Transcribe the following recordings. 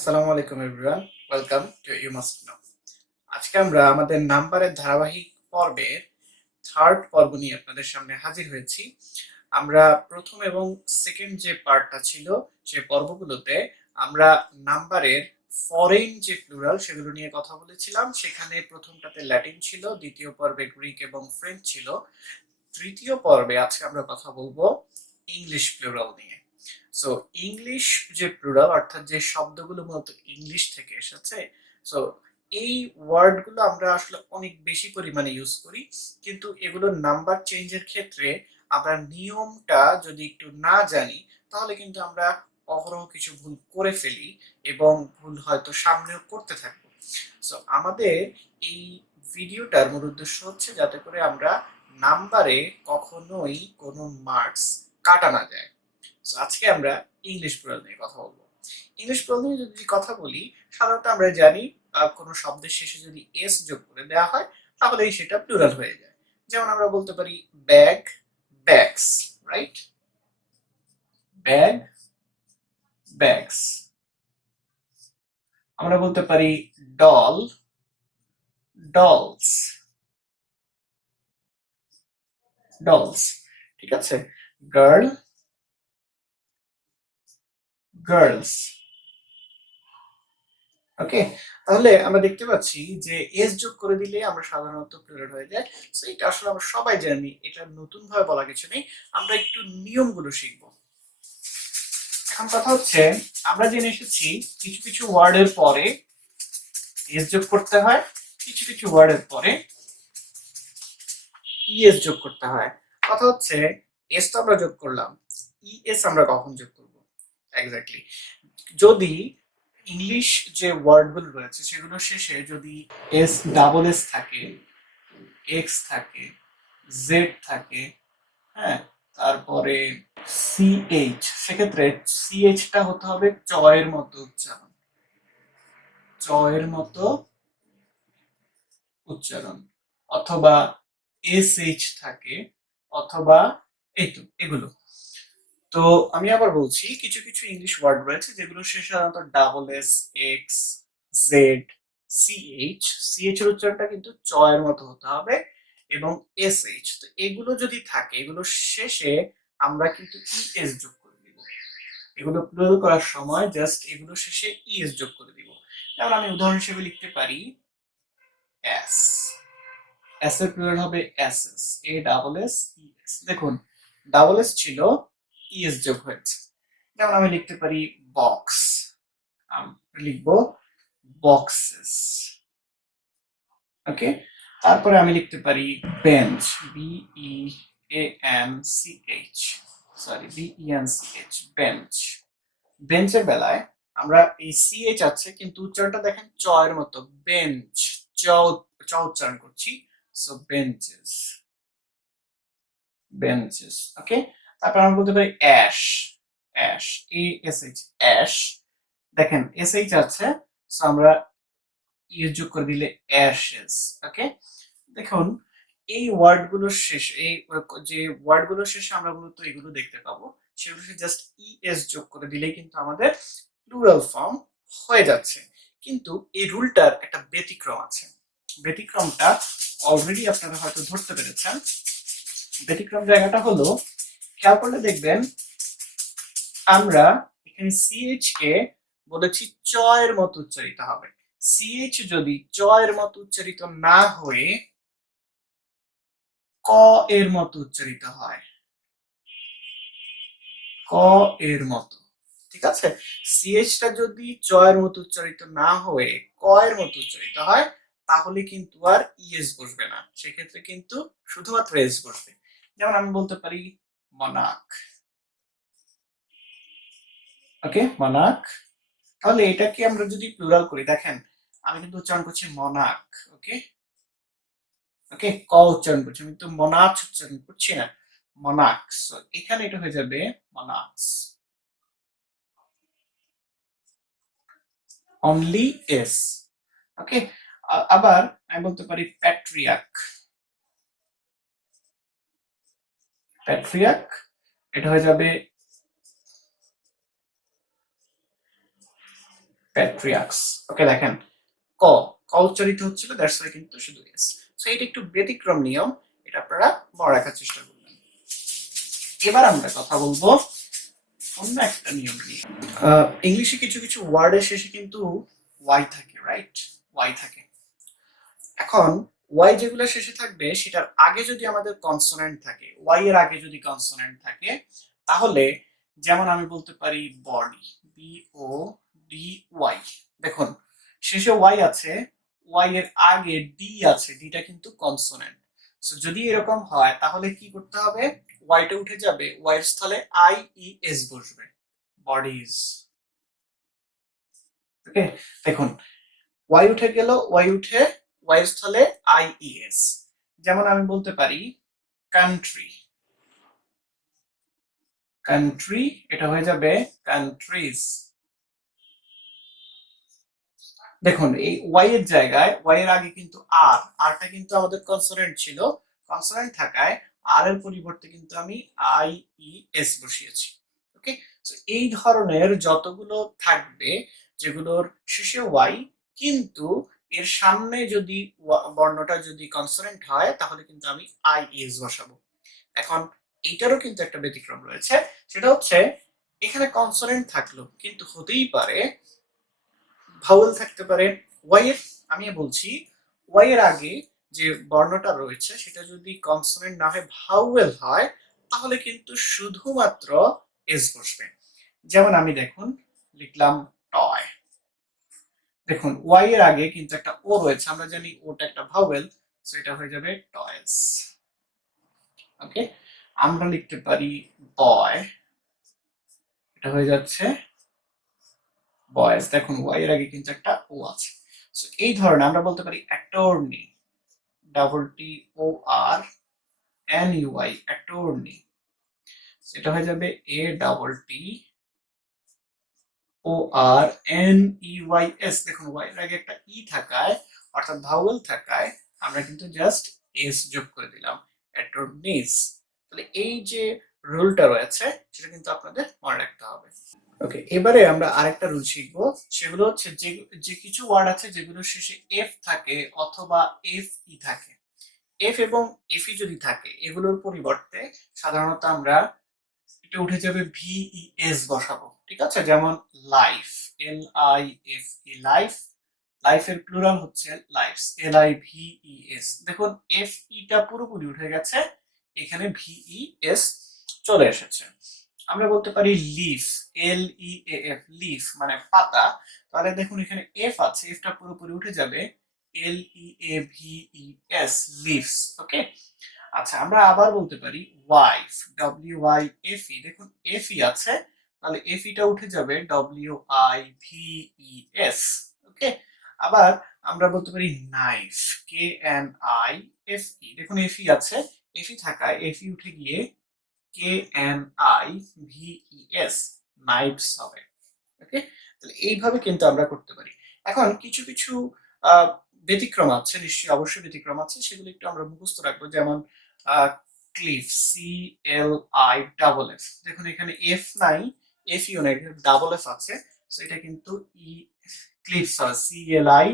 আসসালামু আলাইকুম everyone, welcome to you must know. আজকে আমরা আমাদের নাম্বারের ধারাবাহিক পর্বের থার্ড পর্ব নিয়ে আপনাদের সামনে হাজির হয়েছি। আমরা প্রথম এবং সেকেন্ড যে পার্টটা ছিল সেই পর্বগুলোতে আমরা নাম্বারের ফরেন যে প্লুরাল সেগুলো নিয়ে কথা বলেছিলাম। সেখানে প্রথমটাতে ল্যাটিন ছিল, দ্বিতীয় পর্বে গ্রিক এবং ফ্রেঞ্চ ছিল, তৃতীয় পর্বে আজকে আমরা কথা বলবো ইংলিশ প্লুরাল নিয়ে। সো ইংলিশ যে প্লুরাল অর্থাৎ যে শব্দগুলো মূলত ইংলিশ থেকে এসেছে, সো এই ওয়ার্ডগুলো আমরা আসলে অনেক বেশি পরিমাণে ইউজ করি, কিন্তু এগুলোর নাম্বার চেঞ্জের ক্ষেত্রে আমরা নিয়মটা যদি একটু না জানি তাহলে কিন্তু আমরা অহরহ কিছু ভুল করে ফেলি এবং ভুল হয়তো সামনেও করতে থাকবো। সো আমাদের এই ভিডিওটার মূল উদ্দেশ্য হচ্ছে যাতে করে আমরা নাম্বারে কখনোই কোনো মার্কস কাটা না যায়। সো আজকে আমরা ইংলিশ প্লুরাল নিয়ে কথা বলবো। ইংলিশ প্লুরাল নিয়ে যদি কথা বলি, সাধারণত আমরা জানি কোনো শব্দের শেষে যদি এস যোগ করে দেওয়া হয় তাহলেই সেটা প্লুরাল হয়ে যায়। যেমন আমরা বলতে পারি bag, bags, right? Bag, bags. আমরা বলতে পারি ডল, ডলস, ডলস। ঠিক আছে? Girl, girls. ওকে, তাহলে আমরা দেখতে পাচ্ছি যে এস যোগ করে দিলে আমরা সাধারণত প্লুরাল হয়ে যায়। সো এটা আসলে আমরা সবাই জানি, এটা নতুন ভাবে বলা কিছু নেই। আমরা একটু নিয়মগুলো শিখবো। এখন কথা হচ্ছে, আমরা জেনে এসেছি কিছু কিছু ওয়ার্ডের পরে এস যোগ করতে হয়, কিছু কিছু ওয়ার্ডের পরে ইএস যোগ করতে হয়। কথা হচ্ছে, এস তো আমরা যোগ করলাম, ইএস আমরা কখন যোগ করব? এক্স্যাক্টলি, যদি ইংলিশ যে ওয়ার্ডগুলো রয়েছে সেগুলোর শেষে যদি এস ডাবল এস থাকে, এক্স থাকে, জেড থাকে, হ্যাঁ, তারপরে সিএইচ, সেক্ষেত্রে সিএইচটা হতে হবে চয়ের মতো উচ্চারণ, চয়ের মতো উচ্চারণ, অথবা এসএইচ থাকে, অথবা এই তো এগুলো। তো আমি আবার বলছি, কিছু কিছু ইংলিশ ওয়ার্ড রয়েছে যেগুলো শেষে সাধারণত double S, X, Z, CH, CH এর উচ্চারণটা কিন্তু চ এর মতো হতে হবে, এবং এসএইচ। তো এগুলো যদি থাকে, এগুলো শেষে আমরা কিন্তু ইএস যোগ করে দিব। এগুলো প্লুরাল করার সময় জাস্ট এগুলো শেষে ইএস যোগ করে দিব। যেমন আমি উদাহরণ হিসেবে লিখতে পারি এস, এস এর প্লুরাল হবে এসএস, এ ডাবল এস ইএস। দেখুন, ডাবল এস ছিল, ইএস যোগ হয়েছে। যেমন আমি লিখতে পারি বক্স, লিখবো বক্সেস। ওকে, তারপরে আমি লিখতে পারি bench, B E A N C H, sorry B E N C H, bench. বেঞ্চের বেলায় আমরা এই সিএইচ আছে কিন্তু উচ্চারণটা দেখেন চ এর মতো, বেঞ্চ, চ, চ উচ্চারণ করছি। So benches, benches. ওকে, তারপর আমরা বলতে পারি ash, ash, A S H, ash. দেখেন এসএইচ আছে, সো আমরা ইউজ যোগ করে দিলে অ্যাশেস। ওকে, দেখুন এই ওয়ার্ডগুলোর শেষে, এই যে ওয়ার্ডগুলোর শেষে আমরা মূলত এগুলো দেখতে পাবো, সেগুলো জাস্ট ইএস যোগ করে দিলেই কিন্তু আমাদের প্লুরাল ফর্ম হয়ে যাচ্ছে। কিন্তু এই রুলটার একটা ব্যতিক্রম আছে। ব্যতিক্রমটা অলরেডি আপনারা হয়তো ধরতে পেরেছেন। ব্যতিক্রম জায়গাটা হলো, খেয়াল করলে দেখবেন আমরা এখানে সিএইচ কে বলেছি চ এর মতো উচ্চারিত হবে। সিএইচ যদি চ এর মতো উচ্চারিত না হয়ে ক এর মতো উচ্চারিত হয়, ক এর মতো, ঠিক আছে? সিএইচটা যদি চ এর মতো উচ্চারিত না হয়ে ক এর মতো উচ্চারিত হয় তাহলে কিন্তু আর ইএস বসবে না, সেক্ষেত্রে কিন্তু শুধুমাত্র এস বসবে। যেমন আমি বলতে পারি মনাক। ওকে, মনাক। তাহলে এটাকে আমরা যদি প্লুরাল করি, দেখেন আমি কিন্তু উচ্চারণ করছি মনাক। ওকে, ওকে, ক উচ্চারণ করছি, আমি তো মনাচ উচ্চারণ করছি না, মনাক্স। এখানে এটা হয়ে যাবে মনাক্স, অনলি এস। ওকে, আবার আমি বলতে পারি প্যাট্রিয়াক, প্যাট্রিয়াক, এটা হয়ে যাবে প্যাট্রিয়ার্কস। ওকে, দেখেন ক ক উচ্চারিত হচ্ছিল, দ্যাটস ওয়াই কিন্তু শুধু এস। সো এটা একটু ব্যতিক্রম নিয়ম, এটা আপনারা মনে রাখার চেষ্টা করবেন। এবার আমরা কথা বলবো অন্য একটা নিয়ম নিয়ে। ইংলিশে কিছু কিছু ওয়ার্ডের শেষে কিন্তু ওয়াই থাকে, রাইট? ওয়াই থাকে। এখন ওয়াই যেগুলো শেষে থাকবে সেটার আগে যদি আমাদের কনসোনেন্ট থাকে, ওয়াই এর আগে যদি কনসোনেন্ট থাকে, তাহলে যেমন আমি বলতে পারি বডি, বি ও ডি ওয়াই। দেখুন শেষে ওয়াই আছে, ওয়াই এর আগে ডি আছে, ডিটা কিন্তু কনসোনেন্ট। সো যদি এরকম হয় তাহলে কি করতে হবে, ওয়াইটা উঠে যাবে, ওয়াই এর স্থলে আই ই এস বসবে, বডিজ। ওকে, দেখুন ওয়াই উঠে গেল, ওয়াই উঠে ওয়াই এর স্থলে আই ই এস। যেমন আমি বলতে পারি কান্ট্রি, কান্ট্রি এটা হয়ে যাবে কান্ট্রিজ। দেখুন এই ওয়াই এর জায়গায়, ওয়াই এর আগে কিন্তু আর, আরটা কিন্তু আমাদের কনসোনেন্ট ছিল, কনসোনেন্ট থাকায় আর এর পরিবর্তে কিন্তু আমি আই ই এস বসিয়েছি। ওকে, সো এই ধরনের যতগুলো থাকবে যেগুলোর শেষে ওয়াই কিন্তু এর সামনে যদি বর্ণটা যদি কনসোনেন্ট হয় তাহলে কিন্তু আমি আই এস বসাবো। এখন এইটারও কিন্তু একটা ব্যতিক্রম রয়েছে, সেটা হচ্ছে এখানে কনসোনেন্ট থাকলো কিন্তু হতেই পারে ভাওয়েল থাকতে পারে ওয়াই এর। আমি বলছি ওয়াই এর আগে যে বর্ণটা রয়েছে সেটা যদি কনসোনেন্ট না হয় ভাওয়েল হয় তাহলে কিন্তু শুধুমাত্র এস বসবে। যেমন আমি দেখুন লিখলাম টয়, দেখুন ওয়াই এর আগে কিন্তু একটা ও রয়েছে, আমরা জানি ওটা একটা ভাওয়েল, সো এটা হয়ে যাবে টয়েস। ওকে, আমরা লিখতে পারি বয়, এটা হয়ে যাচ্ছে বয়েজ। দেখুন ওয়াই এর আগে কিন্তু একটা ও আছে। সো এই ধরনের আমরা বলতে পারি attorney, double T O R N U I, attorney. এটা হয়ে যাবে A double T O R N E Y S. দেখুন ওয়াই এর আগে একটা ই থাকায় অর্থাৎ ভাওয়েল থাকায় আমরা কিন্তু জাস্ট এস যোগ করে দিলাম, অ্যাটর্নিস। তাহলে এই যে রুলটা রয়েছে সেটা কিন্তু আপনাদের মনে রাখতে হবে। ওকে, এবারে আমরা আরেকটা রুল শিখবো, সেগুলো হচ্ছে যে যে কিছু ওয়ার্ড আছে যেগুলোর শেষে এফ থাকে অথবা এফ ই থাকে। এফ এবং এফ ই যদি থাকে এগুলোর পরিবর্তে সাধারণত আমরা এটা উঠে যাবে ভিই এস বসাবো, ঠিক আছে? যেমন life, L I F E, life. লাইফের প্লুরাল হচ্ছে lives, L I V E S. দেখুন এফ ইটা পুরোপুরি উঠে গেছে, এখানে ভিই এস চলে এসেছে। আমরা বলতে পারি leaf, L E A F, leaf মানে পাতা। তাহলে দেখুন এখানে এফ আছে, এফটা পুরোপুরি উঠে যাবে, L E A V E S, leaves. Okay, আচ্ছা আমরা আবার বলতে পারি wife, W I F E. দেখুন এফ ই আছে, তাহলে এফ ইটা উঠে যাবে, W I V E S. Okay, আবার আমরা বলতে পারি knife, K N I F E. দেখুন এফ ই আছে, এফ ই থাকায় এফ ই উঠে গিয়ে কে N I V E S, knives হবে। ওকে, তাহলে এইভাবে কিন্তু আমরা করতে পারি। এখন কিছু কিছু আহ, ব্যতিক্রম আছে, নিশ্চয়ই অবশ্যই ব্যতিক্রম আছে, সেগুলো একটু আমরা মুখস্থ রাখবো। যেমন cliff, C L I double F. দেখুন এখানে এফ নাই, এফ ইও নাই, ডাবল এফ আছে, সো এটা কিন্তু ই ক্লিফস হয়, C L I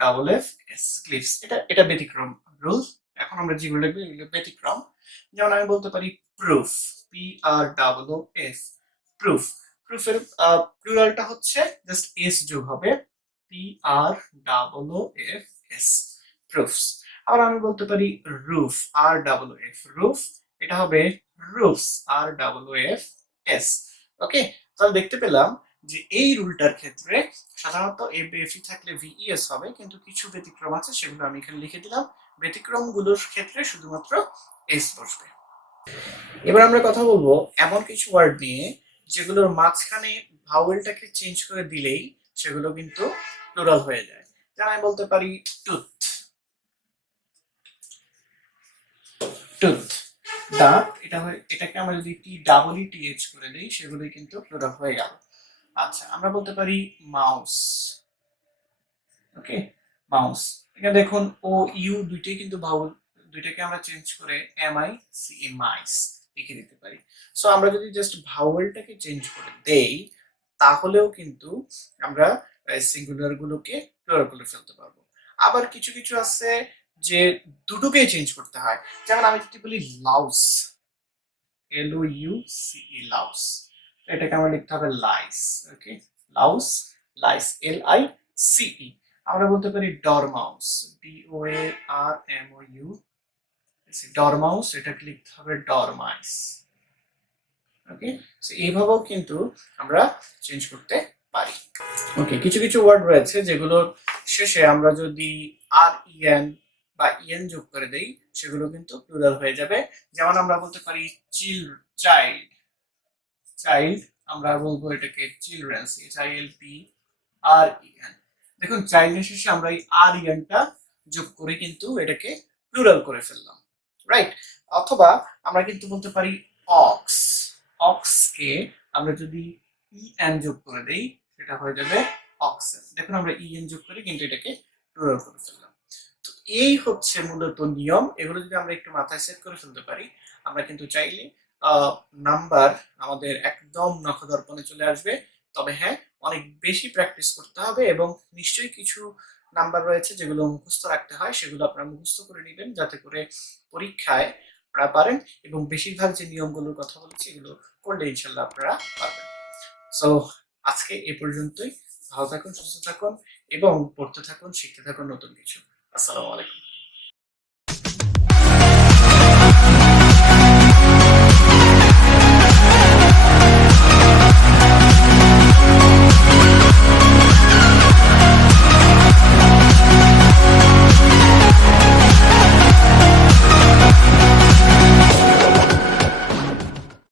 double F S, cliffs. এটা এটা ব্যতিক্রম রুল। এখন আমরা যেগুলো লিখবো এগুলো ব্যতিক্রম। যেমন আমি বলতে পারি proof, P R double O F, proof. প্রুফের প্লুরালটা হচ্ছে জাস্ট এস যোগ হবে, P R double O F S, proofs. আবার আমি বলতে পারি roof, R double O F, roof. এটা হবে roofs, R double O F S. Okay, তাহলে দেখতে পেলাম যে এই রুলটার ক্ষেত্রে সাধারণত এফ থাকলে ভিইএস হবে, কিন্তু কিছু ব্যতিক্রম আছে সেগুলো আমি এখানে লিখে দিলাম। ব্যতিক্রমগুলোর ক্ষেত্রে শুধুমাত্র এস বসবে। এবার আমরা কথা বলবো এমন কিছু ওয়ার্ড নিয়ে যেগুলোর মাঝখানে ভাওয়েলটাকে চেঞ্জ করে দিলেই সেগুলো কিন্তু প্লুরাল হয়ে যায়। যেমন আমি বলতে পারি টুথ, টুথ, দাঁত। এটাকে আমরা যদি T double E T H করে দিই সেগুলোই কিন্তু প্লুরাল হয়ে গেল। আচ্ছা আমরা বলতে পারি মাউস। ওকে, মাউস। এখানে দেখুন ও ইউ দুইটাই কিন্তু ভাওয়েল, দুইটাকে আমরা চেঞ্জ করে এম আই সি এ, মাইস লিখে দিতে পারি। সো আমরা যদি জাস্ট ভাওয়েলটাকে চেঞ্জ করে দেই তাহলেও কিন্তু আমরা সিঙ্গুলার গুলোকে প্লুরাল করে ফেলতে পারবো। আবার কিছু কিছু আছে যে দুটোকেই চেঞ্জ করতে হয়, যেমন আমি যদি বলি লাউস, LOUCE, লাউস, এটাকে আমার লিখতে হবে লাইস। ওকে, লাউস, লাইস, LICE। আমরা বলতে পারি ডরমাউস, DOARMOU, ডরমাউস, এটাকে লিখতে হবে ডরমাইস। ওকে, সো এইভাবেও কিন্তু আমরা চেঞ্জ করতে পারি। ওকে, কিছু কিছু ওয়ার্ড রয়েছে যেগুলোর শেষে আমরা যদি REN বা EN যোগ করে দেই সেগুলো কিন্তু প্লুরাল হয়ে যাবে। যেমন আমরা বলতে পারি চাইল্ড, চাইল্ড আমরা বলবো এটাকে চিলড্রেন, CHILDREN। দেখুন চাইল্ডের শেষে আমরা এই REN-টা যোগ করে কিন্তু এটাকে প্লুরাল করে ফেললাম, রাইট? অথবা আমরা কিন্তু বলতে পারি অক্স, অক্সকে আমরা যদি EN যোগ করে দেই সেটা হয়ে যাবে অক্সেন। দেখুন আমরা EN যোগ করে কিন্তু এটাকে প্লুরাল করে ফেললাম। তো এই হচ্ছে মূলত নিয়ম। এগুলো যদি আমরা একটু মাথায় সেট করে ফেলতে পারি, আমরা কিন্তু চাইলে নাম্বার আমাদের একদম নখদর্পণে চলে আসবে। তবে হ্যাঁ, অনেক বেশি প্র্যাকটিস করতে হবে এবং নিশ্চয়ই কিছু নাম্বার রয়েছে যেগুলো মুখস্থ রাখতে হয়, সেগুলো আপনারা মুখস্থ করে নেবেন যাতে করে পরীক্ষায় আপনারা পারেন। এবং বেশিরভাগ যে নিয়মগুলোর কথা বলেছি এগুলো করলে ইনশাল্লাহ আপনারা পারবেন। সো আজকে এ পর্যন্তই। ভালো থাকুন, সুস্থ থাকুন এবং পড়তে থাকুন, শিখতে থাকুন নতুন কিছু। আসসালামু আলাইকুম।